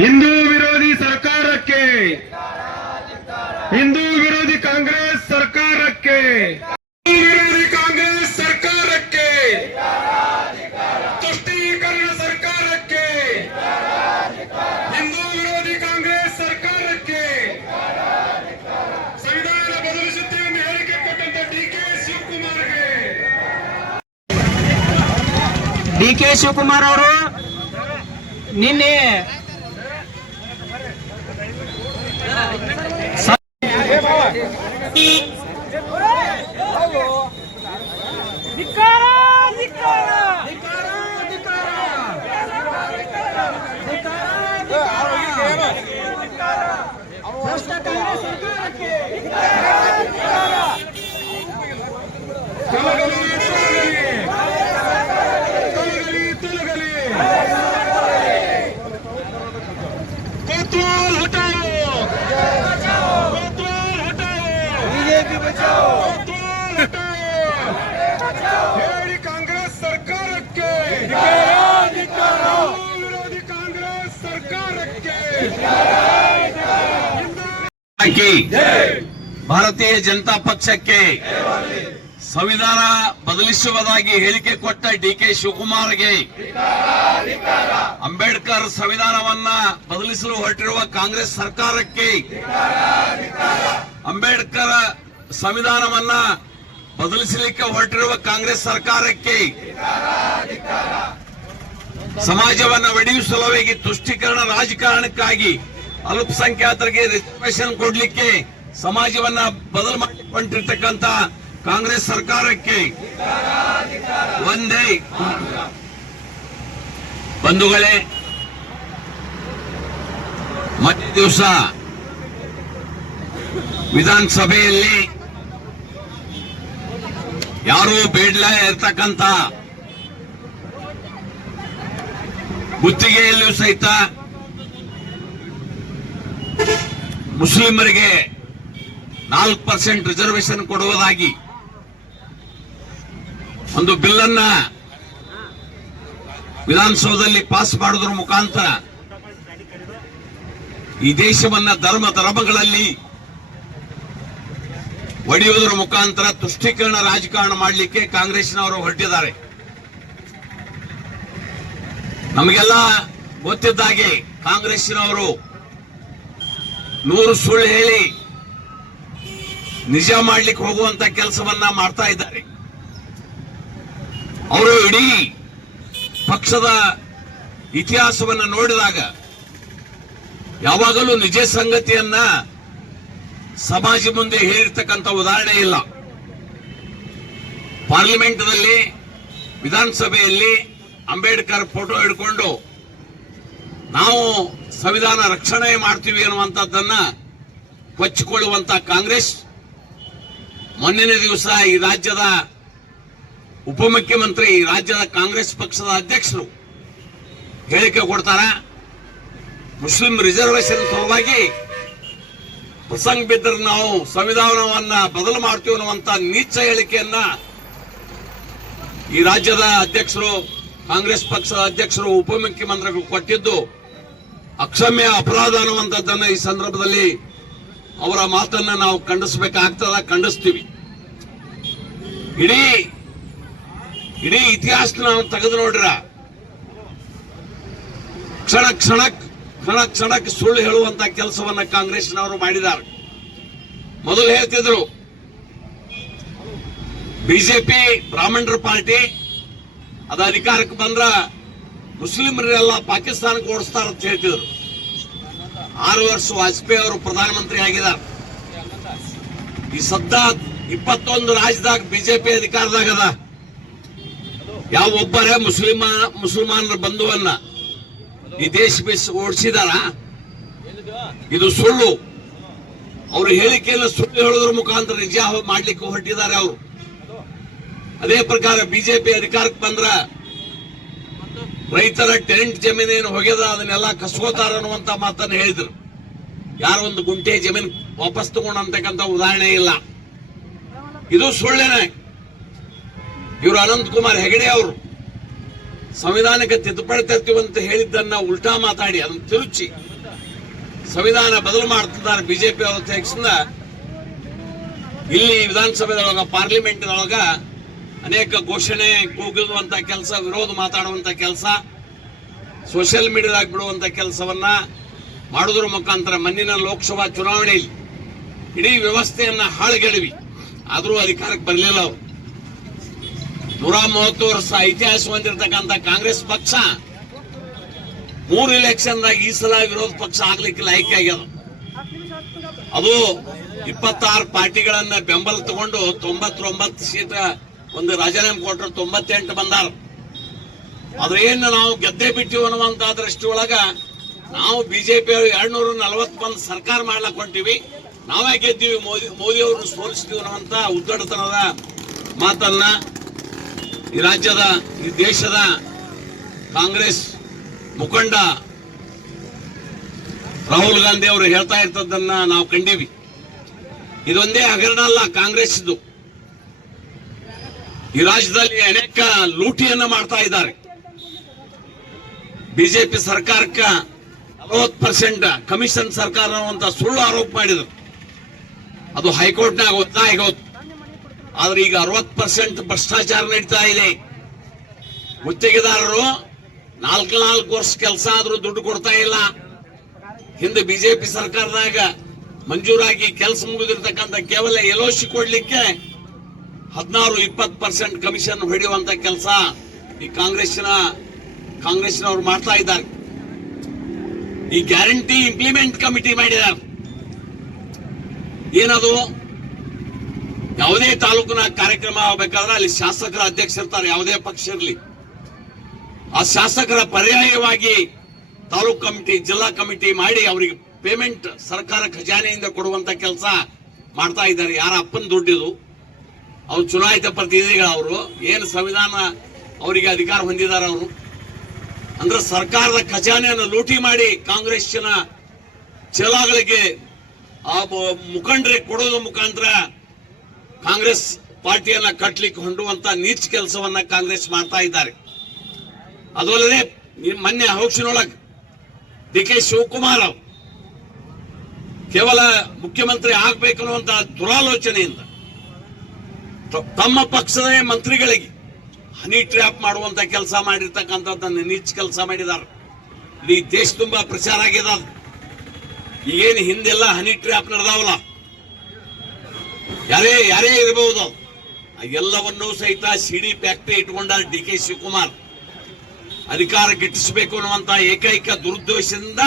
ಹಿಂದೂ ವಿರೋಧಿ ಸರ್ಕಾರಕ್ಕೆ, ಹಿಂದೂ ವಿರೋಧಿ ಕಾಂಗ್ರೆಸ್ ಸರ್ಕಾರಕ್ಕೆ, ವಿರೋಧಿ ಕಾಂಗ್ರೆಸ್ ಸರ್ಕಾರಕ್ಕೆ, ತುಷ್ಟೀಕರಣ ಸರ್ಕಾರಕ್ಕೆ, ಹಿಂದೂ ವಿರೋಧಿ ಕಾಂಗ್ರೆಸ್ ಸರ್ಕಾರಕ್ಕೆ, ಸಂವಿಧಾನ ಬದಲಿಸುತ್ತೇವೆ ಎಂದು ಹೇಳಿಕೆ ಕೊಟ್ಟಂತ ಡಿ.ಕೆ. ಶಿವಕುಮಾರ್ ಅವರು ನಿನ್ನೆ ಹೇಳಿ ಕಾಂಗ್ರೆಸ್ ಸರ್ಕಾರಕ್ಕೆ, ವಿರೋಧಿ ಕಾಂಗ್ರೆಸ್ ಸರ್ಕಾರಕ್ಕೆ ಭಾರತೀಯ ಜನತಾ ಪಕ್ಷಕ್ಕೆ ಸಂವಿಧಾನ ಬದಲಿಸುವುದಾಗಿ ಹೇಳಿಕೆ ಕೊಟ್ಟ ಡಿ.ಕೆ. ಶಿವಕುಮಾರ್ಗೆ, ಅಂಬೇಡ್ಕರ್ ಸಂವಿಧಾನವನ್ನ ಬದಲಿಸಲು ಹೊರಟಿರುವ ಕಾಂಗ್ರೆಸ್ ಸರ್ಕಾರಕ್ಕೆ, ಅಂಬೇಡ್ಕರ್ ಸಂವಿಧಾನವನ್ನ ಬದಲಿಸಲಿಕ್ಕೆ ಹೊರಟಿರುವ ಕಾಂಗ್ರೆಸ್ ಸರ್ಕಾರಕ್ಕೆ, ಸಮಾಜವನ್ನ ಒಡೆಯುವ ಸಲುವಾಗಿ ತುಷ್ಟೀಕರಣ ರಾಜಕಾರಣಕ್ಕಾಗಿ ಅಲ್ಪಸಂಖ್ಯಾತರಿಗೆ ರಿಸರ್ವೇಶನ್ ಕೊಡ್ಲಿಕ್ಕೆ ಸಮಾಜವನ್ನ ಬದಲು ಮಾಡಿಕೊಂಡಿರ್ತಕ್ಕಂಥ ಕಾಂಗ್ರೆಸ್ ಸರ್ಕಾರಕ್ಕೆ ಒಂದೇ. ಬಂಧುಗಳೇ, ಮಧ್ಯ ದಿವಸ ವಿಧಾನಸಭೆಯಲ್ಲಿ ಯಾರೂ ಬೇಡಲೇ ಇರ್ತಕ್ಕಂಥ ಗುತ್ತಿಗೆಯಲ್ಲೂ ಸಹಿತ ಮುಸ್ಲಿಮರಿಗೆ 4% ರಿಸರ್ವೇಶನ್ ಕೊಡುವುದಾಗಿ ಒಂದು ಬಿಲ್ ಅನ್ನ ವಿಧಾನಸೌಧದಲ್ಲಿ ಪಾಸ್ ಮಾಡೋದ್ರ ಮುಖಾಂತರ ಈ ದೇಶವನ್ನ ಧರ್ಮಗಳಲ್ಲಿ ಒಡೆಯುವುದರ ಮುಖಾಂತರ ತುಷ್ಟೀಕರಣ ರಾಜಕಾರಣ ಮಾಡಲಿಕ್ಕೆ ಕಾಂಗ್ರೆಸ್ನವರು ಹೊರಟಿದ್ದಾರೆ. ನಮಗೆಲ್ಲ ಗೊತ್ತಿದ್ದಾಗೆ ಕಾಂಗ್ರೆಸ್ನವರು 100 ಸುಳ್ಳು ಹೇಳಿ ನಿಜ ಮಾಡ್ಲಿಕ್ಕೆ ಹೋಗುವಂತ ಕೆಲಸವನ್ನ ಮಾಡ್ತಾ ಇದ್ದಾರೆ. ಅವರು ಇಡೀ ಪಕ್ಷದ ಇತಿಹಾಸವನ್ನ ನೋಡಿದಾಗ ಯಾವಾಗಲೂ ನಿಜ ಸಂಗತಿಯನ್ನ ಸಮಾಜ ಮುಂದೆ ಹೇಳಿರ್ತಕ್ಕಂಥ ಉದಾಹರಣೆ ಇಲ್ಲ. ಪಾರ್ಲಿಮೆಂಟ್ನಲ್ಲಿ ವಿಧಾನಸಭೆಯಲ್ಲಿ ಅಂಬೇಡ್ಕರ್ ಫೋಟೋ ಹಿಡ್ಕೊಂಡು ನಾವು ಸಂವಿಧಾನ ರಕ್ಷಣೆ ಮಾಡ್ತೀವಿ ಅನ್ನುವಂಥದ್ದನ್ನ ಕೊಚ್ಚಿಕೊಳ್ಳುವಂತ ಕಾಂಗ್ರೆಸ್ ಮೊನ್ನೆಯ ದಿವಸ ಈ ರಾಜ್ಯದ ಉಪಮುಖ್ಯಮಂತ್ರಿ, ಈ ರಾಜ್ಯದ ಕಾಂಗ್ರೆಸ್ ಪಕ್ಷದ ಅಧ್ಯಕ್ಷರು ಹೇಳಿಕೆ ಕೊಡ್ತಾರ, ಮುಸ್ಲಿಂ ರಿಸರ್ವೇಶನ್ ಸಲುವಾಗಿ ಪ್ರಸಂಗ ಬಿದ್ದರೆ ನಾವು ಸಂವಿಧಾನವನ್ನ ಬದಲು ಮಾಡ್ತೀವಿ ಅನ್ನುವಂತ ನೀಚ ಹೇಳಿಕೆಯನ್ನ ಈ ರಾಜ್ಯದ ಅಧ್ಯಕ್ಷರು, ಕಾಂಗ್ರೆಸ್ ಪಕ್ಷದ ಅಧ್ಯಕ್ಷರು, ಉಪಮುಖ್ಯಮಂತ್ರಿಗಳು ಕೊಟ್ಟಿದ್ದು ಅಕ್ಷಮ್ಯ ಅಪರಾಧ ಅನ್ನುವಂಥದ್ದನ್ನ ಈ ಸಂದರ್ಭದಲ್ಲಿ ಅವರ ಮಾತನ್ನ ನಾವು ಖಂಡಿಸಬೇಕಾಗ್ತದ, ಖಂಡಿಸ್ತೀವಿ. ಇಡೀ ಇತಿಹಾಸ ನಾವು ತೆಗೆದು ನೋಡ್ರ ಕ್ಷಣಕ್ಕೆ ಸುಳ್ಳು ಹೇಳುವಂತ ಕೆಲಸವನ್ನ ಕಾಂಗ್ರೆಸ್ನವರು ಮಾಡಿದ್ದಾರೆ. ಮೊದಲು ಹೇಳ್ತಿದ್ರು ಬಿಜೆಪಿ ಬ್ರಾಹ್ಮಣರ ಪಾರ್ಟಿ ಅದು ಅಧಿಕಾರಕ್ಕೆ ಬಂದ್ರ ಮುಸ್ಲಿಮರೆಲ್ಲ ಪಾಕಿಸ್ತಾನಕ್ಕೆ ಓಡಿಸ್ತಾರ ಅಂತ ಹೇಳ್ತಿದ್ರು. 6 ವರ್ಷ ವಾಜಪೇಯಿ ಅವರು ಪ್ರಧಾನಮಂತ್ರಿ ಆಗಿದ್ದಾರೆ. ಈ ಸದ್ದ 21 ರಾಜ್ಯದಾಗ ಬಿಜೆಪಿ ಅಧಿಕಾರದಾಗ ಅದ. ಯಾವ ಒಬ್ಬರೇ ಮುಸಲ್ಮಾನರ ಬಂಧುವನ್ನ ಈ ದೇಶ ಬಿಸಿ ಓಡಿಸಿದಾರ? ಇದು ಸುಳ್ಳು. ಅವರು ಹೇಳಿಕೆಯನ್ನು ಸುಳ್ಳು ಹೇಳೋದ್ರ ಮುಖಾಂತರ ನಿಜ ಮಾಡ್ಲಿಕ್ಕೆ ಹೊರಟಿದ್ದಾರೆ ಅವರು. ಅದೇ ಪ್ರಕಾರ ಬಿಜೆಪಿ ಅಧಿಕಾರಕ್ಕೆ ಬಂದ್ರ ರೈತರ ಟೆನೆಂಟ್ ಜಮೀನೇನು ಹೋಗ್ಯದ ಅದನ್ನೆಲ್ಲ ಕಸ್ಕೋತಾರ ಅನ್ನುವಂತ ಮಾತನ್ನು ಹೇಳಿದ್ರು. ಯಾರು ಒಂದು ಗುಂಟೆ ಜಮೀನು ವಾಪಸ್ ತಗೊಂಡಂತಕ್ಕಂಥ ಉದಾಹರಣೆ ಇಲ್ಲ. ಇದು ಸುಳ್ಳೇನೆ. ಇವರು ಅನಂತಕುಮಾರ್ ಹೆಗಡೆ ಅವರು ಸಂವಿಧಾನಕ್ಕೆ ತಿದ್ದುಪಡಿ ತರ್ತೀವಂತ ಹೇಳಿದ್ದನ್ನ ಉಲ್ಟಾ ಮಾತಾಡಿ ಅದನ್ನು ತಿರುಚಿ ಸಂವಿಧಾನ ಬದಲು ಮಾಡ್ತಿದ್ದಾರೆ ಬಿಜೆಪಿ ಅವರ ತಕ್ಷಣ ಇಲ್ಲಿ ವಿಧಾನಸಭೆದೊಳಗ ಪಾರ್ಲಿಮೆಂಟ್ನೊಳಗ ಅನೇಕ ಘೋಷಣೆ ಕೂಗುವಂತ ಕೆಲಸ, ವಿರೋಧ ಮಾತಾಡುವಂತ ಕೆಲಸ, ಸೋಷಿಯಲ್ ಮೀಡಿಯಾದಾಗ ಬಿಡುವಂತ ಕೆಲಸವನ್ನ ಮಾಡುವುದರ ಮುಖಾಂತರ ಮಣ್ಣಿನ ಲೋಕಸಭಾ ಚುನಾವಣೆಯಲ್ಲಿ ಇಡೀ ವ್ಯವಸ್ಥೆಯನ್ನ ಹಾಳುಗೆಡವಿ. ಆದರೂ ಅಧಿಕಾರಕ್ಕೆ ಬರಲಿಲ್ಲ ಅವರು. 130 ವರ್ಷ ಇತಿಹಾಸ ಹೊಂದಿರತಕ್ಕಂಥ ಕಾಂಗ್ರೆಸ್ ಪಕ್ಷ 3 ಇಲೆಕ್ಷನ್ದಾಗ ಈ ಸಲ ವಿರೋಧ ಪಕ್ಷ ಆಗ್ಲಿಕ್ಕೆ ಲೈಕ್ ಆಗ್ಯದ. ಅದು 26 ಪಾರ್ಟಿಗಳನ್ನ ಬೆಂಬಲ ತಗೊಂಡು 99 ಸೀಟ್ ಒಂದು ರಾಜೀನಾಮೆ ಕೊಟ್ಟರು, 98 ಬಂದಾರ. ಆದ್ರೆ ಏನು ನಾವು ಗೆದ್ದೆ ಬಿಟ್ಟಿವಿ ಅನ್ನುವಂತ ದೃಷ್ಟಿಯೊಳಗ ನಾವು ಬಿಜೆಪಿ 240 ಸರ್ಕಾರ ಮಾಡ್ಲಕ್ ಹೊಂಟಿವಿ, ನಾವೇ ಗೆದ್ದೀವಿ, ಮೋದಿ ಅವ್ರನ್ನ ಸೋಲಿಸ್ತೀವಿ ಅನ್ನುವಂತ ಉದ್ದಟತನದ ಮಾತನ್ನ ಈ ರಾಜ್ಯದ, ಈ ದೇಶದ ಕಾಂಗ್ರೆಸ್ ಮುಖಂಡ ರಾಹುಲ್ ಗಾಂಧಿ ಅವರು ಹೇಳ್ತಾ ಇರ್ತದನ್ನ ನಾವು ಕಂಡೀವಿ. ಇದೊಂದೇ ಹಗರಣ ಅಲ್ಲ ಕಾಂಗ್ರೆಸ್ ಇದು. ಈ ರಾಜ್ಯದಲ್ಲಿ ಅನೇಕ ಲೂಟಿಯನ್ನ ಮಾಡ್ತಾ ಇದ್ದಾರೆ. ಬಿಜೆಪಿ ಸರ್ಕಾರಕ್ಕೆ 40% ಕಮಿಷನ್ ಸರ್ಕಾರ ಅಂತ ಸುಳ್ಳು ಆರೋಪ ಮಾಡಿದ್ರು. ಅದು ಹೈಕೋರ್ಟ್ನಾಗ ಒತ್ತಾಯ ಹೋಯ್ತು. ಆದ್ರೆ ಈಗ 60% ಭ್ರಷ್ಟಾಚಾರ ನಡೀತಾ ಇದೆ. ಗುತ್ತಿಗೆದಾರರು 4 ವರ್ಷ ಕೆಲಸ ಆದ್ರೂ ದುಡ್ಡು ಕೊಡ್ತಾ ಇಲ್ಲ. ಹಿಂದೆ ಬಿಜೆಪಿ ಸರ್ಕಾರದಾಗ ಮಂಜೂರಾಗಿ ಕೆಲಸ ಮುಗಿದಿರ್ತಕ್ಕಂಥ ಕೇವಲ LOC ಕೊಡ್ಲಿಕ್ಕೆ 16-20% ಕಮಿಷನ್ ಹೊಡೆಯುವಂತ ಕೆಲಸ ಈ ಕಾಂಗ್ರೆಸ್ನವರು ಮಾಡ್ತಾ ಇದ್ದಾರೆ. ಈ ಗ್ಯಾರಂಟಿ ಇಂಪ್ಲಿಮೆಂಟ್ ಕಮಿಟಿ ಮಾಡಿದ್ದಾರೆ. ಏನದು? ಯಾವುದೇ ತಾಲೂಕಿನ ಕಾರ್ಯಕ್ರಮ ಆಗಬೇಕಾದ್ರೆ ಅಲ್ಲಿ ಶಾಸಕರ ಅಧ್ಯಕ್ಷರಿರ್ತಾರೆ, ಯಾವುದೇ ಪಕ್ಷ ಇರಲಿ. ಆ ಶಾಸಕರ ಪರ್ಯಾಯವಾಗಿ ತಾಲೂಕು ಕಮಿಟಿ, ಜಿಲ್ಲಾ ಕಮಿಟಿ ಮಾಡಿ ಅವರಿಗೆ ಪೇಮೆಂಟ್ ಸರ್ಕಾರ ಖಜಾನೆಯಿಂದ ಕೊಡುವಂತ ಕೆಲಸ ಮಾಡ್ತಾ ಇದ್ದಾರೆ. ಯಾರ ಅಪ್ಪನ ದುಡ್ಡಿದು? ಅವ್ರು ಚುನಾಯಿತ ಪ್ರತಿನಿಧಿಗಳು. ಏನು ಸಂವಿಧಾನ ಅವರಿಗೆ ಅಧಿಕಾರ ಹೊಂದಿದ್ದಾರೆ ಅವರು? ಅಂದ್ರೆ ಸರ್ಕಾರದ ಖಜಾನೆಯನ್ನು ಲೂಟಿ ಮಾಡಿ ಕಾಂಗ್ರೆಸ್ನ ಚೇಲಾಗಳಿಗೆ ಆ ಮುಖಂಡರಿಗೆ ಕೊಡೋದ ಮುಖಾಂತರ ಕಾಂಗ್ರೆಸ್ ಪಾರ್ಟಿಯನ್ನ ಕಟ್ಟಲಿಕ್ಕೆ ಹೊಂದುವಂತ ನೀಚ ಕೆಲಸವನ್ನ ಕಾಂಗ್ರೆಸ್ ಮಾಡ್ತಾ ಇದ್ದಾರೆ. ಅದಲ್ಲದೆ ಮೊನ್ನೆ ಹೌಕ್ಷಿನೊಳಗೆ DK ಶಿವಕುಮಾರ್ ಅವರು ಕೇವಲ ಮುಖ್ಯಮಂತ್ರಿ ಆಗ್ಬೇಕನ್ನುವಂತ ದುರಾಲೋಚನೆಯಿಂದ ತಮ್ಮ ಪಕ್ಷದ ಮಂತ್ರಿಗಳಿಗೆ ಹನಿ ಟ್ರ್ಯಾಪ್ ಮಾಡುವಂತ ಕೆಲಸ ಮಾಡಿರ್ತಕ್ಕಂಥದ್ದನ್ನು ನೀಚ ಕೆಲಸ ಮಾಡಿದ್ದಾರೆ. ಇಡೀ ದೇಶ ತುಂಬಾ ಪ್ರಚಾರ ಆಗಿದೆ. ಈಗೇನು ಹಿಂದೆಲ್ಲ ಹನಿ ಟ್ರ್ಯಾಪ್ ನಡೆದಾವಲ್ಲ, ಯಾರೇ ಇರಬಹುದು, ಎಲ್ಲವನ್ನೂ ಸಹಿತ ಸಿಡಿ ಫ್ಯಾಕ್ಟರಿ ಇಟ್ಕೊಂಡ DK ಶಿವಕುಮಾರ್ ಅಧಿಕಾರ ಗಿಟ್ಟಿಸಬೇಕು ಅನ್ನುವಂತ ಏಕೈಕ ದುರುದ್ದೇಶದಿಂದ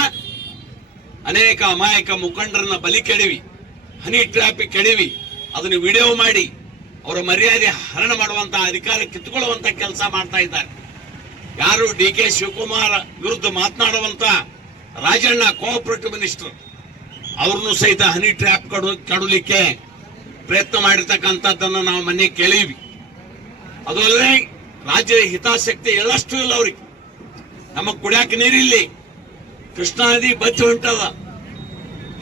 ಅನೇಕ ಅಮಾಯಕ ಮುಖಂಡರನ್ನ ಬಲಿ ಕೆಡವಿ, ಹನಿ ಟ್ರ್ಯಾಪ್ ಕೆಡವಿ, ಅದನ್ನು ವಿಡಿಯೋ ಮಾಡಿ ಅವರ ಮರ್ಯಾದೆ ಹರಣ ಮಾಡುವಂತ ಅಧಿಕಾರ ಕಿತ್ತುಕೊಳ್ಳುವಂತ ಕೆಲಸ ಮಾಡ್ತಾ ಇದ್ದಾರೆ. ಯಾರು DK ಶಿವಕುಮಾರ್ ವಿರುದ್ಧ ಮಾತನಾಡುವಂತ ರಾಜಣ್ಣ ಕೋಆಪರೇಟಿವ್ ಮಿನಿಸ್ಟರ್, ಅವ್ರನ್ನು ಸಹಿತ ಹನಿ ಟ್ರ್ಯಾಪ್ ಕಡಲಿಕ್ಕೆ ಪ್ರಯತ್ನ ಮಾಡಿರ್ತಕ್ಕಂಥದ್ದನ್ನು ನಾವು ಮೊನ್ನೆ ಕೇಳೀವಿ. ಅದು ಅಲ್ಲದೆ ರಾಜ್ಯದ ಹಿತಾಸಕ್ತಿ ಎಳ್ಳಷ್ಟು ಇಲ್ಲ ಅವ್ರಿಗೆ. ನಮಗ್ ಕುಡಿಯಾಕ ನೀರಿಲ್ಲಿ, ಕೃಷ್ಣಾ ನದಿ ಬತ್ತಿ ಹೊಂಟದ,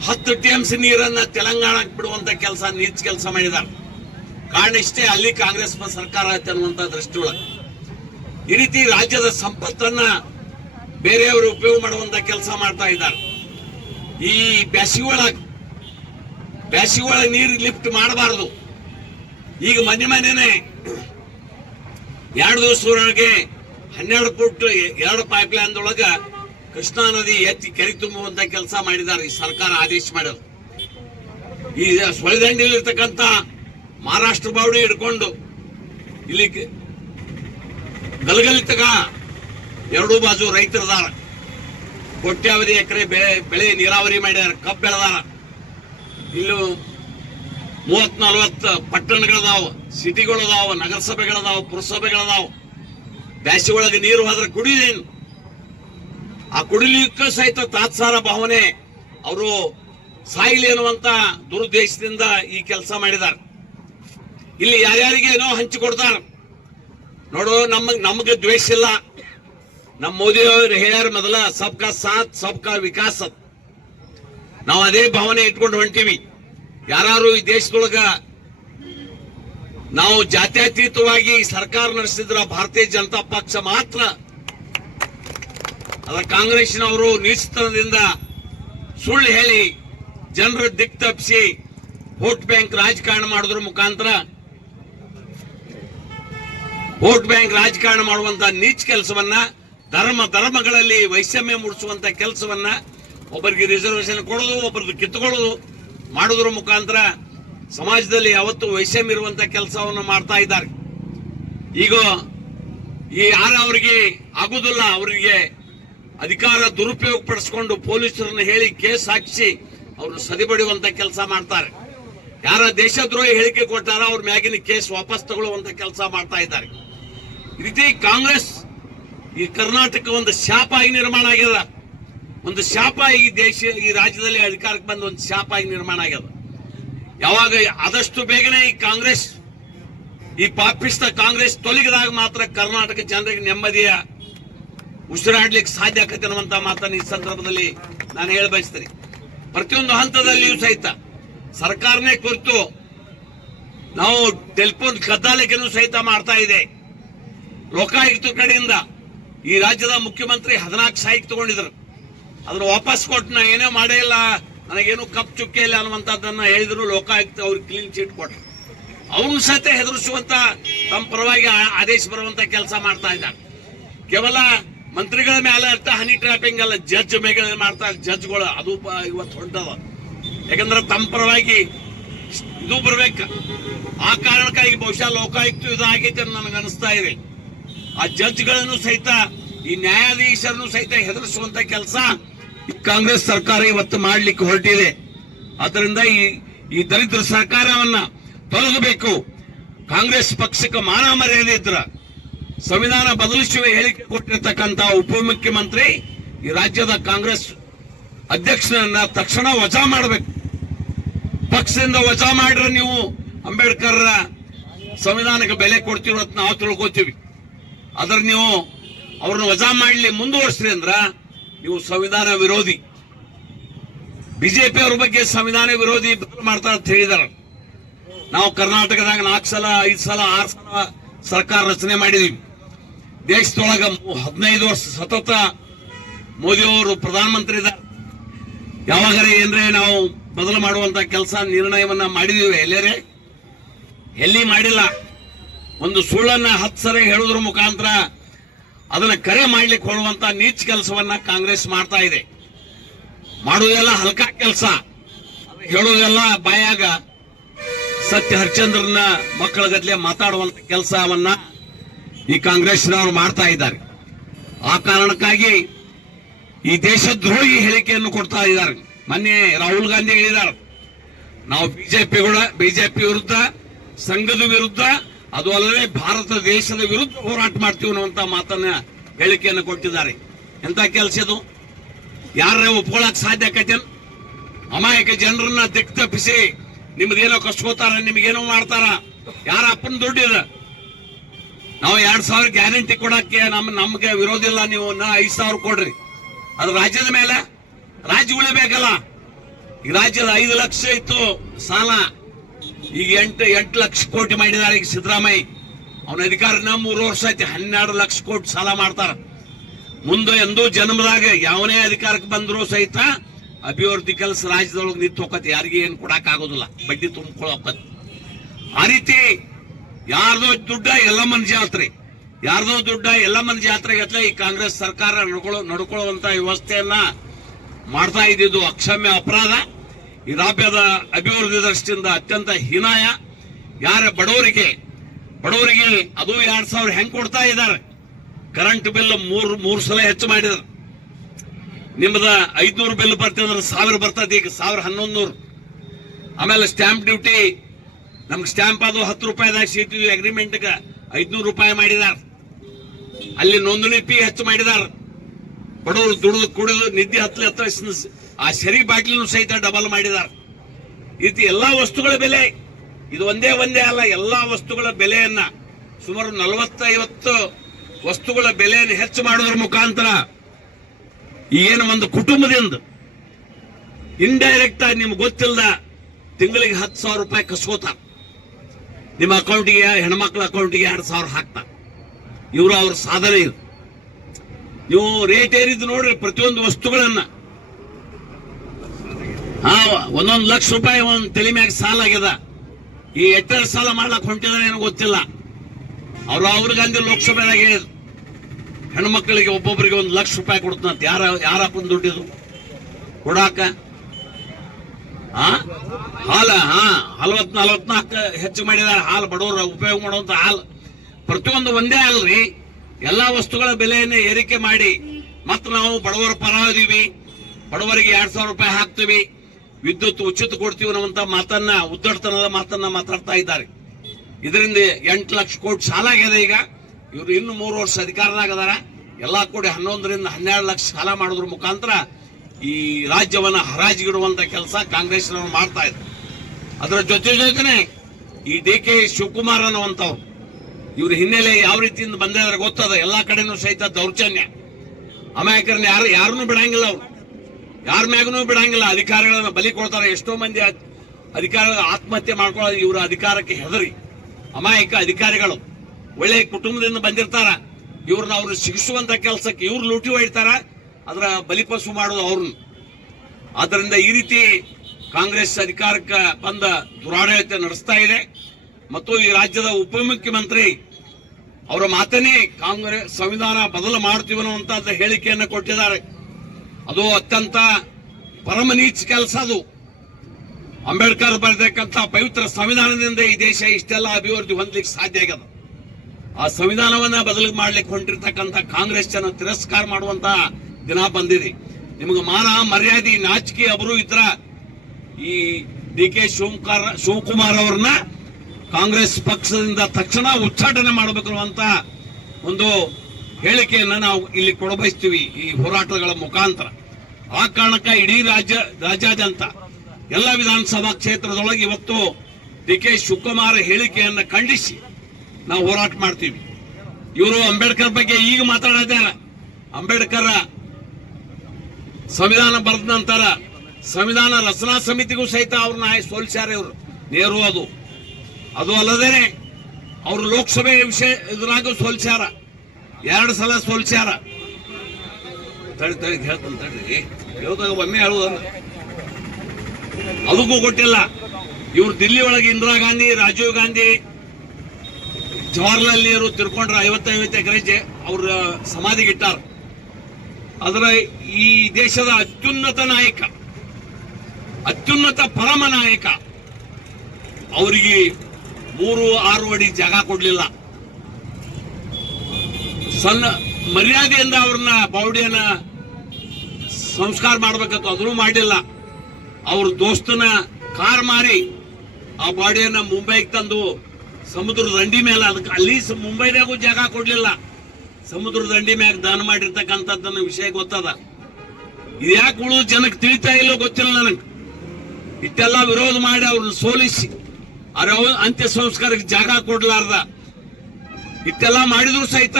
10 TMC ನೀರನ್ನ ತೆಲಂಗಾಣಕ್ಕೆ ಬಿಡುವಂತ ಕೆಲಸ, ನೀಚ ಕೆಲಸ ಮಾಡಿದ್ದಾರೆ. ಕಾರಣ ಇಷ್ಟೇ, ಅಲ್ಲಿ ಕಾಂಗ್ರೆಸ್ ಸರ್ಕಾರ ಐತೆ ಅನ್ನುವಂತ ದೃಷ್ಟಿಯೊಳಗೆ ಈ ರೀತಿ ರಾಜ್ಯದ ಸಂಪತ್ತನ್ನ ಬೇರೆಯವರು ಉಪಯೋಗ ಮಾಡುವಂತ ಕೆಲಸ ಮಾಡ್ತಾ ಇದ್ದಾರೆ. ಈ ಬ್ಯಾಸಿಗೊಳಗೆ ನೀರು ಲಿಫ್ಟ್ ಮಾಡಬಾರದು. ಈಗ ಮನೆನೇ 2 ದಿವಸದೊಳಗೆ 12 ಫುಟ್ 2 ಪೈಪ್ ಲೈನ್ ಒಳಗ ಕೃಷ್ಣಾ ನದಿ ಎತ್ತಿ ಕೆರೆ ತುಂಬುವಂತ ಕೆಲಸ ಮಾಡಿದ್ದಾರೆ. ಈ ಸರ್ಕಾರ ಆದೇಶ ಮಾಡೋದು. ಈ ಸೊಳೆದಂಡಿಲಿರ್ತಕ್ಕಂಥ ಮಹಾರಾಷ್ಟ್ರ ಬಾವಡಿ ಹಿಡ್ಕೊಂಡು ಇಲ್ಲಿ ಗಲಗಲಿ ತಗ 2 ಬಾಜು ರೈತರದಾರ, ಕೋಟ್ಯಾವಧಿ ಎಕರೆ ಬೆಳೆ ನೀರಾವರಿ ಮಾಡ್ಯಾರ, ಕಬ್ಬು ಬೆಳೆದಾರ. ಇಲ್ಲೂ 30-40 ಪಟ್ಟಣಗಳದಾವ, ಸಿಟಿಗಳದಾವ, ನಗರಸಭೆಗಳದಾವ, ಪುರಸಭೆಗಳದಾವ. ಬ್ಯಾಸಿಗೊಳಗೆ ನೀರು ಹೋದ್ರೆ ಕುಡಿದೇನು? ಆ ಕುಡಿಲಿಕ್ಕೆ ಸಹಿತ ತಾತ್ಸಾರ ಭಾವನೆ, ಅವರು ಸಾಯಿಲಿ ಅನ್ನುವಂತ ದುರುದ್ದೇಶದಿಂದ ಈ ಕೆಲಸ ಮಾಡಿದ್ದಾರೆ. ಇಲ್ಲಿ ಯಾರ್ಯಾರಿಗೆ ಏನೋ ಹಂಚಿಕೊಡ್ತಾರ ನೋಡು. ನಮಗೆ ದ್ವೇಷ ಇಲ್ಲ. ನಮ್ಮ ಮೋದಿ ಅವರು ಹೇಳ್ಯಾರ ಮೊದಲ ಸಬ್ಕಾ ಸಾಥ್ ಸಬ್ಕಾ ವಿಕಾಸ್. ನಾವು ಅದೇ ಭಾವನೆ ಇಟ್ಕೊಂಡು ಹೊಂಟಿವಿ. ಯಾರು ಈ ದೇಶದೊಳಗ ನಾವು ಜಾತ್ಯತೀತವಾಗಿ ಸರ್ಕಾರ ನಡೆಸಿದ್ರ ಭಾರತೀಯ ಜನತಾ ಪಕ್ಷ ಮಾತ್ರ. ಅದರ ಕಾಂಗ್ರೆಸ್ನವರು ನೀಚತನದಿಂದ ಸುಳ್ಳು ಹೇಳಿ ಜನರ ದಿಕ್ ತಪ್ಪಿಸಿ ವೋಟ್ ಬ್ಯಾಂಕ್ ರಾಜಕಾರಣ ಮಾಡೋದ್ರ ಮುಖಾಂತರ ವೋಟ್ ಬ್ಯಾಂಕ್ ರಾಜಕಾರಣ ಮಾಡುವಂತ ನೀಚ್ ಕೆಲಸವನ್ನ, ಧರ್ಮಗಳಲ್ಲಿ ವೈಷಮ್ಯ ಮೂಡಿಸುವಂತ ಕೆಲಸವನ್ನ, ಒಬ್ಬರಿಗೆ ರಿಸರ್ವೇಶನ್ ಕೊಡೋದು, ಒಬ್ಬರದ್ದು ಕಿತ್ತುಕೊಳ್ಳೋದು ಮಾಡೋದ್ರ ಮುಖಾಂತರ ಸಮಾಜದಲ್ಲಿ ಯಾವತ್ತು ವೈಷಮ್ಯ ಇರುವಂತ ಕೆಲಸವನ್ನು ಮಾಡ್ತಾ ಇದ್ದಾರೆ. ಈಗ ಯಾರು ಅವರಿಗೆ ಆಗುದಿಲ್ಲ, ಅವರಿಗೆ ಅಧಿಕಾರ ದುರುಪಯೋಗ ಪಡಿಸಿಕೊಂಡು ಪೊಲೀಸರನ್ನು ಹೇಳಿ ಕೇಸ್ ಹಾಕಿಸಿ ಅವ್ರನ್ನ ಸದಿಬಡಿಯುವಂತ ಕೆಲಸ ಮಾಡ್ತಾರೆ. ಯಾರ ದೇಶದ್ರೋಹಿ ಹೇಳಿಕೆ ಕೊಟ್ಟಾರ ಅವ್ರ ಮ್ಯಾಗಿನ ಕೇಸ್ ವಾಪಸ್ ತಗೊಳ್ಳುವಂತ ಕೆಲಸ ಮಾಡ್ತಾ ಇದ್ದಾರೆ. ಈ ರೀತಿ ಕಾಂಗ್ರೆಸ್ ಈ ಕರ್ನಾಟಕ ಒಂದು ಶಾಪ ಆಗಿ ನಿರ್ಮಾಣ ಆಗ್ಯದ. ಒಂದು ಶಾಪ ಈ ರಾಜ್ಯದಲ್ಲಿ ಅಧಿಕಾರಕ್ಕೆ ಬಂದ ಒಂದು ಶಾಪ ಆಗಿ ನಿರ್ಮಾಣ ಆಗ್ಯದ. ಯಾವಾಗ ಆದಷ್ಟು ಬೇಗನೆ ಈ ಪಾಪಿಷ್ಟ ಕಾಂಗ್ರೆಸ್ ತೊಲಗಿದಾಗ ಮಾತ್ರ ಕರ್ನಾಟಕ ಜನರಿಗೆ ನೆಮ್ಮದಿಯ ಉಸಿರಾಡ್ಲಿಕ್ಕೆ ಸಾಧ್ಯ ಆಕತ್ತೆ ಅನ್ನುವಂತ ಮಾತನ್ನು ಈ ಸಂದರ್ಭದಲ್ಲಿ ನಾನು ಹೇಳ ಬಯಸ್ತೇನೆ. ಪ್ರತಿಯೊಂದು ಹಂತದಲ್ಲಿಯೂ ಸಹಿತ ಸರ್ಕಾರನೇ ಕುರಿತು ನಾವು ಟೆಲಿಫೋನ್ ಕದ್ದಾಲಿಕೆನೂ ಸಹಿತ ಮಾಡ್ತಾ ಇದೆ. ಲೋಕಾಯುಕ್ತ ಕಡೆಯಿಂದ ಈ ರಾಜ್ಯದ ಮುಖ್ಯಮಂತ್ರಿ 14 ಸಾಯಿಗೆ ತಗೊಂಡಿದ್ರು. ಅದನ್ನು ವಾಪಸ್ ಕೊಟ್ಟು ನಾ ಏನೋ ಮಾಡೇ ಇಲ್ಲ, ನನಗೇನು ಕಪ್ ಚುಕ್ಕೆ ಇಲ್ಲ ಅನ್ನುವಂಥದ್ದನ್ನ ಹೇಳಿದ್ರು. ಲೋಕಾಯುಕ್ತ ಅವ್ರಿಗೆ ಕ್ಲೀನ್ ಚೀಟ್ ಕೊಟ್ಟರು. ಅವ್ರನ್ನ ಸಹಿತ ಹೆದರಿಸುವಂತ ತಮ್ಮ ಪರವಾಗಿ ಆದೇಶ ಬರುವಂತ ಕೆಲಸ ಮಾಡ್ತಾ ಇದ್ದಾರೆ. ಕೇವಲ ಮಂತ್ರಿಗಳ ಮೇಲೆ ಅರ್ಥ ಹನಿ ಟ್ರಾಪಿಂಗ್ ಅಲ್ಲ, ಜಡ್ಜ್ ಮೇಲೆ ಮಾಡ್ತಾರೆ. ಜಡ್ಜ್ಗಳು ಅದು ಇವತ್ತು ಹೊಂಟದ. ಯಾಕಂದ್ರೆ ತಮ್ಮ ಪರವಾಗಿ ಇದು ಬರ್ಬೇಕು. ಆ ಕಾರಣಕ್ಕಾಗಿ ಬಹುಶಃ ಲೋಕಾಯುಕ್ತ ಇದಾಗೈತೆ ಅಂತ ನನಗೆ ಅನಿಸ್ತಾ ಇದೆ. ಆ ಜಡ್ಜ್ಗಳನ್ನು ಸಹಿತ, ಈ ನ್ಯಾಯಾಧೀಶರನ್ನು ಸಹಿತ ಹೆದರಿಸುವಂತ ಕೆಲಸ ಈ ಕಾಂಗ್ರೆಸ್ ಸರ್ಕಾರ ಇವತ್ತು ಮಾಡ್ಲಿಕ್ಕೆ ಹೊರಟಿದೆ. ಆದ್ದರಿಂದ ಈ ದರಿದ್ರ ಸರ್ಕಾರವನ್ನ ತೊಲಗಬೇಕು. ಕಾಂಗ್ರೆಸ್ ಪಕ್ಷಕ್ಕೆ ಮಾನ ಮರ್ಯಾದೆ ಇದ್ರ ಸಂವಿಧಾನ ಬದಲಿಸುವ ಹೇಳಿಕೆ ಕೊಟ್ಟಿರ್ತಕ್ಕಂಥ ಉಪಮುಖ್ಯಮಂತ್ರಿ ಈ ರಾಜ್ಯದ ಕಾಂಗ್ರೆಸ್ ಅಧ್ಯಕ್ಷರನ್ನ ತಕ್ಷಣ ವಜಾ ಮಾಡಬೇಕು. ಪಕ್ಷದಿಂದ ವಜಾ ಮಾಡ್ರೆ ನೀವು ಅಂಬೇಡ್ಕರ್ ಸಂವಿಧಾನಕ್ಕೆ ಬೆಲೆ ಕೊಡ್ತೀವಿ ಅಂತ ನಾವು ತಿಳ್ಕೊತೀವಿ. ಆದ್ರೆ ನೀವು ಅವ್ರನ್ನ ವಜಾ ಮಾಡ್ಲಿ ಮುಂದುವರಿಸ್ರಿ ಅಂದ್ರ ನೀವು ಸಂವಿಧಾನ ವಿರೋಧಿ. ಬಿಜೆಪಿ ಅವ್ರ ಬಗ್ಗೆ ಸಂವಿಧಾನ ವಿರೋಧಿ ಮಾಡ್ತಾರೆ ಅಂತ ಹೇಳಿದಾರೆ. ನಾವು ಕರ್ನಾಟಕದಾಗ 4 ಸಲ 5 ಸಲ 6 ಸಲ ಸರ್ಕಾರ ರಚನೆ ಮಾಡಿದೀವಿ. ದೇಶದೊಳಗ 15 ವರ್ಷ ಸತತ ಮೋದಿ ಅವರು ಪ್ರಧಾನಮಂತ್ರಿ ಇದ್ದಾರೆ. ಯಾವಾಗಲೇ ಏನ್ರೆ ನಾವು ಬದಲು ಮಾಡುವಂತ ಕೆಲಸ ನಿರ್ಣಯವನ್ನ ಮಾಡಿದೀವಿ. ಎಲ್ಲಿ ಮಾಡಿಲ್ಲ. ಒಂದು ಸುಳ್ಳನ್ನ 10 ಸರಿ ಹೇಳುವುದ್ರ ಮುಖಾಂತರ ಅದನ್ನ ಕರೆ ಮಾಡ್ಲಿಕ್ಕೆ ಹೊಡುವಂತ ನೀಚ್ ಕೆಲಸವನ್ನ ಕಾಂಗ್ರೆಸ್ ಮಾಡ್ತಾ ಇದೆ. ಮಾಡುವುದೆಲ್ಲ ಹಲ್ಕಾ ಕೆಲಸ, ಹೇಳುವುದೆಲ್ಲ ಬಾಯಾಗ ಸತ್ಯ ಹರಿಶ್ಚಂದ್ರನ ಮಕ್ಕಳ ಗದ್ಲೆ ಮಾತಾಡುವಂತ ಕೆಲಸವನ್ನ ಈ ಕಾಂಗ್ರೆಸ್ನವರು ಮಾಡ್ತಾ ಇದ್ದಾರೆ. ಆ ಕಾರಣಕ್ಕಾಗಿ ಈ ದೇಶದ್ರೋಹಿ ಹೇಳಿಕೆಯನ್ನು ಕೊಡ್ತಾ ಇದ್ದಾರೆ. ಮೊನ್ನೆ ರಾಹುಲ್ ಗಾಂಧಿ ಹೇಳಿದ್ದಾರೆ, ನಾವು ಬಿಜೆಪಿ ವಿರುದ್ಧ, ಸಂಘದ ವಿರುದ್ಧ, ಅದು ಅಲ್ಲದೆ ಭಾರತ ದೇಶದ ವಿರುದ್ಧ ಹೋರಾಟ ಮಾಡ್ತೀವಿ ಅನ್ನುವಂತ ಮಾತನ್ನ ಹೇಳಿಕೆಯನ್ನು ಕೊಟ್ಟಿದ್ದಾರೆ. ಎಂತ ಕೆಲಸ ಇದು? ಯಾರೇ ಒಪ್ಕೊಳ್ಳಕ್ ಸಾಧ್ಯ ಆಕೈತೇನು? ಅಮಾಯಕ ಜನರನ್ನ ದಿಕ್ ತಪ್ಪಿಸಿ ನಿಮ್ದೇನೋ ಕಸ್ಕೋತಾರ, ನಿಮ್ಗೇನೋ ಮಾಡ್ತಾರ. ಯಾರ ಅಪ್ಪನ ದುಡ್ಡಿದ? ನಾವು 2000 ಗ್ಯಾರಂಟಿ ಕೊಡಕ್ಕೆ ನಮ್ಗೆ ವಿರೋಧ ಇಲ್ಲ. ನೀವು 5000 ಕೊಡ್ರಿ. ಅದು ರಾಜ್ಯದ ಮೇಲೆ, ರಾಜ್ಯ ಉಳಿಬೇಕಲ್ಲ. ಈ ರಾಜ್ಯದ 5 ಲಕ್ಷ ಇತ್ತು ಸಾಲ, ಈಗ 8 ಲಕ್ಷ ಕೋಟಿ ಮಾಡಿದ್ದಾರೆ. ಈಗ ಸಿದ್ದರಾಮಯ್ಯ ಅವನ ಅಧಿಕಾರನ 3 ವರ್ಷ ಆಯ್ತು, 12 ಲಕ್ಷ ಕೋಟಿ ಸಾಲ ಮಾಡ್ತಾರ. ಮುಂದೆ ಎಂದೂ ಜನ್ಮದಾಗ ಯಾವನೇ ಅಧಿಕಾರಕ್ಕೆ ಬಂದರೂ ಸಹಿತ ಅಭಿವೃದ್ಧಿ ಕೆಲಸ ರಾಜ್ಯದೊಳಗೆ ನಿಂತು ಹೋಗತ್ತೆ. ಯಾರಿಗೆ ಏನು ಕೊಡಕ್ ಆಗೋದಿಲ್ಲ, ಬಡ್ಡಿ ತುಂಬಿಕೊಳ್ಳೋಕತ್ತೆ. ಆ ರೀತಿ ಯಾರ್ದೋ ದುಡ್ಡ ಎಲ್ಲಮ್ಮನ ಜಾತ್ರೆ, ಯಾರ್ದೋ ದುಡ್ಡ ಎಲ್ಲಮ್ಮನ ಜಾತ್ರೆಗತ್ಲೆ ಈ ಕಾಂಗ್ರೆಸ್ ಸರ್ಕಾರ ನಡ್ಕೊಳ್ಳುವಂತ ವ್ಯವಸ್ಥೆಯನ್ನ ಮಾಡ್ತಾ ಇದ್ದಿದ್ದು ಅಕ್ಷಮ್ಯ ಅಪರಾಧ. ಈ ರಾಜ್ಯದ ಅಭಿವೃದ್ಧಿ ದೃಷ್ಟಿಯಿಂದ ಅತ್ಯಂತ ಹೀನಾಯ. ಯಾರ ಬಡವರಿಗೆ ಅದು 2000 ಹೆಂಗ್ ಕೊಡ್ತಾ ಇದ್ದಾರೆ? ಕರೆಂಟ್ ಬಿಲ್ 3 ಸಲ ಹೆಚ್ಚು ಮಾಡಿದ್ರು. ನಿಮ್ದ 500 ಬಿಲ್ ಬರ್ತಿದ್ರೆ 1000 ಬರ್ತದೆ, ಈಗ 1100. ಆಮೇಲೆ ಸ್ಟ್ಯಾಂಪ್ ಡ್ಯೂಟಿ, ನಮ್ಗೆ ಸ್ಟ್ಯಾಂಪ್ ಅದು 10 ರೂಪಾಯಿದಾಗ ಸಿಟಿ ಅಗ್ರಿಮೆಂಟ್ 500 ರೂಪಾಯಿ ಮಾಡಿದಾರ. ಅಲ್ಲಿ ನೋಂದಣಿ ಫೀ ಹೆಚ್ಚು ಮಾಡಿದಾರ. ಬಡವರು ದುಡಿದು ಕುಡಿದು ನಿದ್ದೆ ಹತ್ತಲ ಆ ಶರಿ ಬಾಟ್ಲಿನೂ ಸಹಿತ ಡಬಲ್ ಮಾಡಿದಾರ. ಈ ರೀತಿ ಎಲ್ಲಾ ವಸ್ತುಗಳ ಬೆಲೆ, ಇದು ಒಂದೇ ಅಲ್ಲ, ಎಲ್ಲಾ ವಸ್ತುಗಳ ಬೆಲೆಯನ್ನ ಸುಮಾರು 40-50 ವಸ್ತುಗಳ ಬೆಲೆಯನ್ನು ಹೆಚ್ಚು ಮಾಡೋದ್ರ ಮುಖಾಂತರ ಏನು ಒಂದು ಕುಟುಂಬದಿಂದ ಇಂಡೈರೆಕ್ಟ್ ಆಗಿ ನಿಮ್ಗೆ ಗೊತ್ತಿಲ್ಲದ ತಿಂಗಳಿಗೆ 10,000 ರೂಪಾಯಿ ಕಸ್ಕೋತಾರ. ನಿಮ್ಮ ಅಕೌಂಟಿಗೆ, ಹೆಣ್ಮಕ್ಳ ಅಕೌಂಟಿಗೆ 2,000 ಹಾಕ್ತಾರ. ಇವರು ಅವ್ರ ಸಾಧನೆ ಇದು. ನೀವು ರೇಟ್ ಏರಿದ್ದು ನೋಡ್ರಿ ಪ್ರತಿಯೊಂದು ವಸ್ತುಗಳನ್ನ. ಹಾ, 1 ಲಕ್ಷ ರೂಪಾಯಿ ಒಂದ್ ತಲೆ ಮ್ಯಾಗ ಸಾಲ ಆಗ್ಯದ. ಈ ಎಟ್ಟರ ಸಾಲ ಮಾಡ್ಲಕ್ ಹೊಂಟಿದಾನೆ ಏನೋ ಗೊತ್ತಿಲ್ಲ. ಅವ್ರಿಗಂದಿ ಲೋಕಸಭೆದಾಗ ಹೇಳಿದ್ರು ಹೆಣ್ಮಕ್ಳಿಗೆ ಒಬ್ಬೊಬ್ಬರಿಗೆ 1 ಲಕ್ಷ ರೂಪಾಯಿ ಕೊಡ್ತಂತ. ಯಾರಪ್ಪನ ದುಡ್ಡಿದು ಕೊಡಾಕ? ಹಾಲ 40-44 ಹೆಚ್ಚು ಮಾಡಿದಾರೆ. ಹಾಲು ಬಡವರು ಉಪಯೋಗ ಮಾಡುವಂತ ಹಾಲು ಪ್ರತಿಯೊಂದು ಒಂದೇ ಅಲ್ರಿ. ಎಲ್ಲಾ ವಸ್ತುಗಳ ಬೆಲೆಯನ್ನು ಏರಿಕೆ ಮಾಡಿ ಮತ್ತು ನಾವು ಬಡವರ ಪರ ಇದೀವಿ, ಬಡವರಿಗೆ 2000 ರೂಪಾಯಿ ಹಾಕ್ತೀವಿ, ವಿದ್ಯುತ್ ಉಚಿತ ಕೊಡ್ತೀವಿ ಅನ್ನುವಂತ ಮಾತನ್ನ, ಉದ್ದಟತನದ ಮಾತನ್ನ ಮಾತಾಡ್ತಾ ಇದ್ದಾರೆ. ಇದರಿಂದ 8 ಲಕ್ಷ ಕೋಟಿ ಸಾಲ ಆಗಿದೆ. ಈಗ ಇವರು ಇನ್ನು 3 ವರ್ಷ ಅಧಿಕಾರದಾಗದಾರ. ಎಲ್ಲಾ ಕೂಡಿ 11ರಿಂದ 12 ಲಕ್ಷ ಸಾಲ ಮಾಡೋದ್ರ ಮುಖಾಂತರ ಈ ರಾಜ್ಯವನ್ನ ಹರಾಜಿಗಿಡುವಂತ ಕೆಲಸ ಕಾಂಗ್ರೆಸ್ನವರು ಮಾಡ್ತಾ ಇದ್ದಾರೆ. ಅದರ ಜೊತೆನೆ ಈ DK ಶಿವಕುಮಾರ್ ಅನ್ನುವಂಥವ್ರು, ಇವ್ರ ಹಿನ್ನೆಲೆ ಯಾವ ರೀತಿಯಿಂದ ಬಂದಿದ್ದಾರೆ ಗೊತ್ತದ. ಎಲ್ಲಾ ಕಡೆನೂ ಸಹಿತ ದೌರ್ಜನ್ಯ, ಅಮಾಯಕರನ್ನ ಯಾರನ್ನೂ ಬಿಡಂಗಿಲ್ಲ. ಅವ್ರು ಯಾರ ಮ್ಯಾಗನೂ ಬಿಡಂಗಿಲ್ಲ. ಅಧಿಕಾರಿಗಳನ್ನ ಬಲಿ ಕೊಡ್ತಾರೆ. ಎಷ್ಟೋ ಮಂದಿ ಅಧಿಕಾರಿಗಳು ಆತ್ಮಹತ್ಯೆ ಮಾಡ್ಕೊಳ್ಳೋದು ಇವರ ಅಧಿಕಾರಕ್ಕೆ ಹೆದರಿ. ಅಮಾಯಕ ಅಧಿಕಾರಿಗಳು ಒಳ್ಳೆ ಕುಟುಂಬದಿಂದ ಬಂದಿರ್ತಾರ. ಇವ್ರನ್ನ ಅವ್ರು ಶಿಕ್ಷಿಸುವಂತ ಕೆಲಸಕ್ಕೆ ಇವ್ರು ಲೂಟಿ ಹೊಡಿತಾರ, ಅದರ ಬಲಿಪಶು ಮಾಡೋದು ಅವ್ರನ್ನ. ಆದ್ದರಿಂದ ಈ ರೀತಿ ಕಾಂಗ್ರೆಸ್ ಅಧಿಕಾರಕ್ಕೆ ಬಂದ ದುರಾಡಳಿತ ನಡೆಸ್ತಾ ಇದೆ. ಮತ್ತು ಈ ರಾಜ್ಯದ ಉಪಮುಖ್ಯಮಂತ್ರಿ ಅವರ ಮಾತನ್ನೇ ಕಾಂಗ್ರೆಸ್ ಸಂವಿಧಾನ ಬದಲು ಮಾಡ್ತೀವಿ ಅನ್ನುವಂತ ಹೇಳಿಕೆಯನ್ನು ಕೊಟ್ಟಿದ್ದಾರೆ. ಅದು ಅತ್ಯಂತ ಪರಮ ನೀಚ ಕೆಲಸ. ಅದು ಅಂಬೇಡ್ಕರ್ ಬರೆದಕ್ಕಂತ ಪವಿತ್ರ ಸಂವಿಧಾನದಿಂದ ಈ ದೇಶ ಇಷ್ಟೆಲ್ಲ ಅಭಿವೃದ್ಧಿ ಹೊಂದಲಿಕ್ಕೆ ಸಾಧ್ಯ ಆಗ್ಯದ. ಆ ಸಂವಿಧಾನವನ್ನ ಬದಲು ಮಾಡ್ಲಿಕ್ಕೆ ಹೊಂಟಿರ್ತಕ್ಕಂಥ ಕಾಂಗ್ರೆಸ್ ಜನ ತಿರಸ್ಕಾರ ಮಾಡುವಂತ ದಿನ ಬಂದಿದೆ. ನಿಮಗೆ ಮಾನ ಮರ್ಯಾದೆ ನಾಚಿಕೆ ಅಬರು ಇದ್ರ ಈ DK ಶಿವಕುಮಾರ್ ಅವರನ್ನ ಕಾಂಗ್ರೆಸ್ ಪಕ್ಷದಿಂದ ತಕ್ಷಣ ಉಚ್ಚಾಟನೆ ಮಾಡಬೇಕು ಅಂತ ಒಂದು ಹೇಳಿಕೆಯನ್ನ ನಾವು ಇಲ್ಲಿ ಕೊಡಬಯಸ್ತೀವಿ ಈ ಹೋರಾಟಗಳ ಮುಖಾಂತರ. ಆ ಕಾರಣಕ್ಕೆ ಇಡೀ ರಾಜ್ಯಾದ್ಯಂತ ಎಲ್ಲ ವಿಧಾನಸಭಾ ಕ್ಷೇತ್ರದೊಳಗೆ ಇವತ್ತು DK ಶಿವಕುಮಾರ್ ಹೇಳಿಕೆಯನ್ನ ಖಂಡಿಸಿ ನಾವು ಹೋರಾಟ ಮಾಡ್ತೀವಿ. ಇವರು ಅಂಬೇಡ್ಕರ್ ಬಗ್ಗೆ ಈಗ ಮಾತಾಡಿದಾರ. ಅಂಬೇಡ್ಕರ್ ಸಂವಿಧಾನ ಬರೆದ ನಂತರ ಸಂವಿಧಾನ ರಚನಾ ಸಮಿತಿಗೂ ಸಹಿತ ಅವ್ರನ್ನ ಸೋಲಿಸ್ಯಾರ ಇವರು ನೇರು. ಅದು ಅಲ್ಲದೇನೆ ಅವರು ಲೋಕಸಭೆ ವಿಷಯ ಇದ್ರಾಗೂ ಸೋಲ್ಸ್ಯಾರ, 2 ಸಲ ಸೋಲ್ಸ್ಯಾರ. ಹೇಳ್ತಾನೆ ಹೇಳ್ದಾಗ ಒಮ್ಮೆ ಹೇಳುವುದಲ್ಲ, ಅದಕ್ಕೂ ಕೊಟ್ಟಿಲ್ಲ. ಇವ್ರು ದಿಲ್ಲಿ ಒಳಗೆ ಇಂದಿರಾ ಗಾಂಧಿ, ರಾಜೀವ್ ಗಾಂಧಿ, ಜವಾಹರ್ಲಾಲ್ ನೆಹರು ತಿರ್ಕೊಂಡ್ರ 50 ಎಕರೆ ಅವ್ರ ಸಮಾಧಿಗಿಟ್ಟಾರ. ಅದರ ಈ ದೇಶದ ಅತ್ಯುನ್ನತ ನಾಯಕ, ಅತ್ಯುನ್ನತ ಪರಮ ನಾಯಕ, ಅವರಿಗೆ 3-6 ಅಡಿ ಜಾಗ ಕೊಡ್ಲಿಲ್ಲ. ಸಣ್ಣ ಮರ್ಯಾದೆಯಿಂದ ಅವ್ರನ್ನ ಬಾಡಿಯನ್ನ ಸಂಸ್ಕಾರ ಮಾಡ್ಬೇಕಂತ ಅದನ್ನು ಮಾಡಿಲ್ಲ. ಅವ್ರ ದೋಸ್ತನ ಕಾರ್ ಮಾರಿ ಆ ಬಾಡಿಯನ್ನ ಮುಂಬೈಗೆ ತಂದು ಸಮುದ್ರದ ದಂಡಿ ಮೇಲೆ, ಅದಕ್ಕೆ ಅಲ್ಲಿ ಮುಂಬೈದಾಗೂ ಜಾಗ ಕೊಡ್ಲಿಲ್ಲ. ಸಮುದ್ರದ ದಂಡಿ ಮ್ಯಾಗ ದಾನ ಮಾಡಿರ್ತಕ್ಕಂಥದ್ದನ್ನ ವಿಷಯ ಗೊತ್ತದ. ಇದು ಯಾಕೆ ಉಳಿದ ಜನಕ್ಕೆ ತಿಳಿತಾ ಇಲ್ಲೋ ಗೊತ್ತಿಲ್ಲ ನನಗೆ. ಇಷ್ಟೆಲ್ಲ ವಿರೋಧ ಮಾಡಿ ಅವ್ರನ್ನ ಸೋಲಿಸಿ ಅಂತ್ಯ ಸಂಸ್ಕಾರಕ್ಕೆ ಜಾಗ ಕೊಡ್ಲಾರ್ದ ಇಷ್ಟೆಲ್ಲ ಮಾಡಿದ್ರು ಸಹಿತ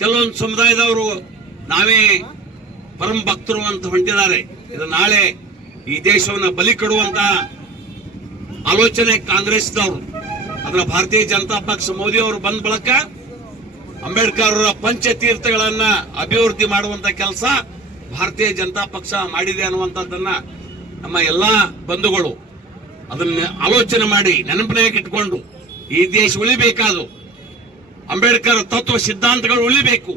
ಕೆಲವೊಂದು ಸಮುದಾಯದವರು ನಾವೇ ಪರಮ ಭಕ್ತರು ಅಂತ ಹೊಂಟಿದ್ದಾರೆ. ಇದು ನಾಳೆ ಈ ದೇಶವನ್ನ ಬಲಿ ಕೊಡುವಂತ ಆಲೋಚನೆ ಕಾಂಗ್ರೆಸ್ದವರು. ಅದರ ಭಾರತೀಯ ಜನತಾ ಪಕ್ಷ ಮೋದಿ ಅವರು ಬಂದ ಬಳಿಕ ಅಂಬೇಡ್ಕರ್ ಅವರ ಪಂಚತೀರ್ಥಗಳನ್ನ ಅಭಿವೃದ್ಧಿ ಮಾಡುವಂತ ಕೆಲಸ ಭಾರತೀಯ ಜನತಾ ಪಕ್ಷ ಮಾಡಿದೆ ಅನ್ನುವಂಥದ್ದನ್ನ ನಮ್ಮ ಎಲ್ಲಾ ಬಂಧುಗಳು ಅದನ್ನ ಆಲೋಚನೆ ಮಾಡಿ ನೆನಪಿನಾಗ ಇಟ್ಕೊಂಡು ಈ ದೇಶ ಉಳಿಬೇಕಾದ್ರು ಅಂಬೇಡ್ಕರ್ ತತ್ವ ಸಿದ್ಧಾಂತಗಳು ಉಳಿಬೇಕು,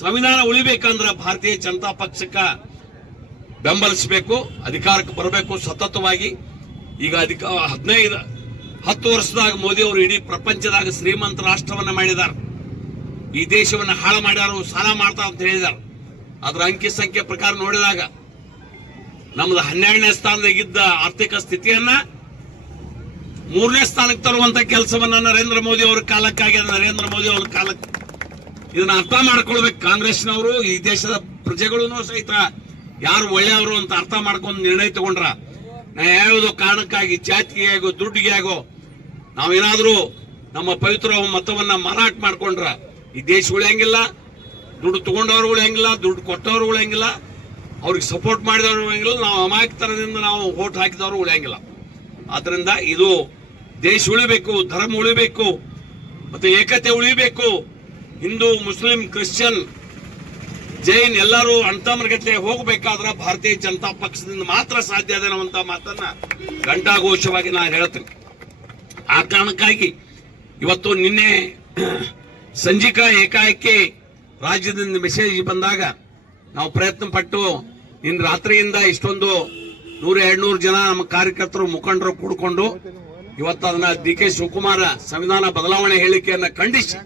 ಸಂವಿಧಾನ ಉಳಿಬೇಕಂದ್ರೆ ಭಾರತೀಯ ಜನತಾ ಪಕ್ಷಕ್ಕ ಬೆಂಬಲಿಸಬೇಕು, ಅಧಿಕಾರಕ್ಕೆ ಬರಬೇಕು ಸತತವಾಗಿ. ಈಗ 10 ವರ್ಷದಾಗ ಮೋದಿ ಅವರು ಇಡೀ ಪ್ರಪಂಚದಾಗ ಶ್ರೀಮಂತ ರಾಷ್ಟ್ರವನ್ನ ಮಾಡಿದ್ದಾರೆ. ಈ ದೇಶವನ್ನ ಹಾಳು ಮಾಡ್ಯಾರು, ಸಾಲ ಮಾಡ್ತಾರ ಅಂತ ಹೇಳಿದಾರೆ. ಅದರ ಅಂಕಿ ಸಂಖ್ಯೆ ಪ್ರಕಾರ ನೋಡಿದಾಗ ನಮ್ದು 12ನೇ ಸ್ಥಾನದಾಗಿದ್ದ ಆರ್ಥಿಕ ಸ್ಥಿತಿಯನ್ನ 3ನೇ ಸ್ಥಾನಕ್ಕೆ ತರುವಂತ ಕೆಲಸವನ್ನ ನರೇಂದ್ರ ಮೋದಿ ಅವರ ಕಾಲಕ್ಕಾಗಿ, ನರೇಂದ್ರ ಮೋದಿ ಅವರ ಕಾಲಕ್ಕೆ ಇದನ್ನ ಅರ್ಥ ಮಾಡ್ಕೊಳ್ಬೇಕು ಕಾಂಗ್ರೆಸ್ನವರು. ಈ ದೇಶದ ಪ್ರಜೆಗಳು ಸಹಿತ ಯಾರು ಒಳ್ಳೆಯವರು ಅಂತ ಅರ್ಥ ಮಾಡ್ಕೊಂಡು ನಿರ್ಣಯ ತಗೊಂಡ್ರ. ಯಾವುದೋ ಕಾರಣಕ್ಕಾಗಿ ಜಾತಿಗೆ ಆಗೋ ದುಡ್ಡಿಗೆ ಆಗೋ ನಾವೇನಾದ್ರೂ ನಮ್ಮ ಪವಿತ್ರ ಮತವನ್ನ ಮಾರಾಟ ಮಾಡ್ಕೊಂಡ್ರ ಈ ದೇಶ ಉಳಿಯಂಗಿಲ್ಲ. ದುಡ್ಡು ತಗೊಂಡವ್ರು ಉಳಿಯಂಗಿಲ್ಲ, ದುಡ್ಡು ಕೊಟ್ಟವ್ರು ಉಳಿಯಂಗಿಲ್ಲ, ಅವ್ರಿಗೆ ಸಪೋರ್ಟ್ ಮಾಡಿದವರು ಉಳಿಯಂಗಿಲ್ಲ, ನಾವು ಅಮಾಯಕತನದಿಂದ ನಾವು ವೋಟ್ ಹಾಕಿದವರು ಉಳಿಯಂಗಿಲ್ಲ. ಆದ್ರಿಂದ ಇದು ದೇಶ ಉಳಿಬೇಕು, ಧರ್ಮ ಉಳಿಬೇಕು, ಮತ್ತೆ ಏಕತೆ ಉಳಿಬೇಕು. ಹಿಂದೂ, ಮುಸ್ಲಿಂ, ಕ್ರಿಶ್ಚಿಯನ್ ಜೈನ್ ಎಲ್ಲರೂ ಅಣ್ತಮ್ಮರಗಟ್ಲೆ ಹೋಗಬೇಕಾದ್ರೆ ಭಾರತೀಯ ಜನತಾ ಪಕ್ಷದಿಂದ ಮಾತ್ರ ಸಾಧ್ಯ ಅದ ಅನ್ನುವಂತ ಮಾತನ್ನ ಘಂಟಾಘೋಷವಾಗಿ ನಾನು ಹೇಳ್ತೇನೆ. ಆ ಕಾರಣಕ್ಕಾಗಿ ಇವತ್ತು ನಿನ್ನೆ ಸಂಜಿಕಾ ಏಕಾಏಕಿ ರಾಜ್ಯದಿಂದ ಮೆಸೇಜ್ ಬಂದಾಗ ನಾವು ಪ್ರಯತ್ನ ಪಟ್ಟು ಇನ್ನು ರಾತ್ರಿಯಿಂದ ಇಷ್ಟೊಂದು 100-200 ಜನ ನಮ್ಮ ಕಾರ್ಯಕರ್ತರು ಮುಖಂಡರು ಕೂಡಿಕೊಂಡು ಇವತ್ತು ಅದನ್ನ ಡಿ.ಕೆ. ಶಿವಕುಮಾರ ಸಂವಿಧಾನ ಬದಲಾವಣೆ ಹೇಳಿಕೆಯನ್ನ ಖಂಡಿಸಿ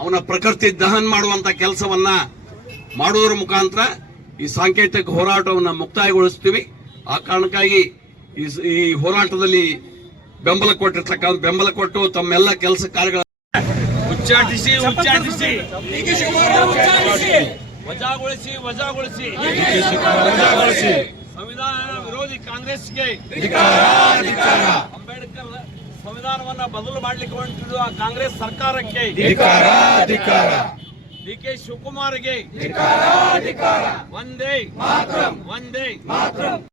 ಅವನ ಪ್ರಕೃತಿ ದಹನ ಮಾಡುವಂತ ಕೆಲಸವನ್ನ ಮಾಡುವುದರ ಮುಖಾಂತರ ಈ ಸಾಂಕೇತಿಕ ಹೋರಾಟವನ್ನು ಮುಕ್ತಾಯಗೊಳಿಸ್ತೀವಿ. ಆ ಕಾರಣಕ್ಕಾಗಿ ಈ ಹೋರಾಟದಲ್ಲಿ ಬೆಂಬಲ ಕೊಟ್ಟು ತಮ್ಮೆಲ್ಲ ಕೆಲಸ ಕಾರ್ಯಗಳ ಉಚ್ಚಾಟಿಸಿ ವಜಾಗೊಳಿಸಿ ಸಂವಿಧಾನ ವಿರೋಧಿ ಕಾಂಗ್ರೆಸ್ಗೆ ಅಂಬೇಡ್ಕರ್ ಸಂವಿಧಾನವನ್ನ ಬದಲು ಮಾಡಲಿಕ್ಕೆ ಹೊರಟಿರುವ ಕಾಂಗ್ರೆಸ್ ಸರ್ಕಾರಕ್ಕೆ ಡಿ.ಕೆ. ಶಿವಕುಮಾರ್ಗೆ ವಂದೇ ಮಾತರಂ.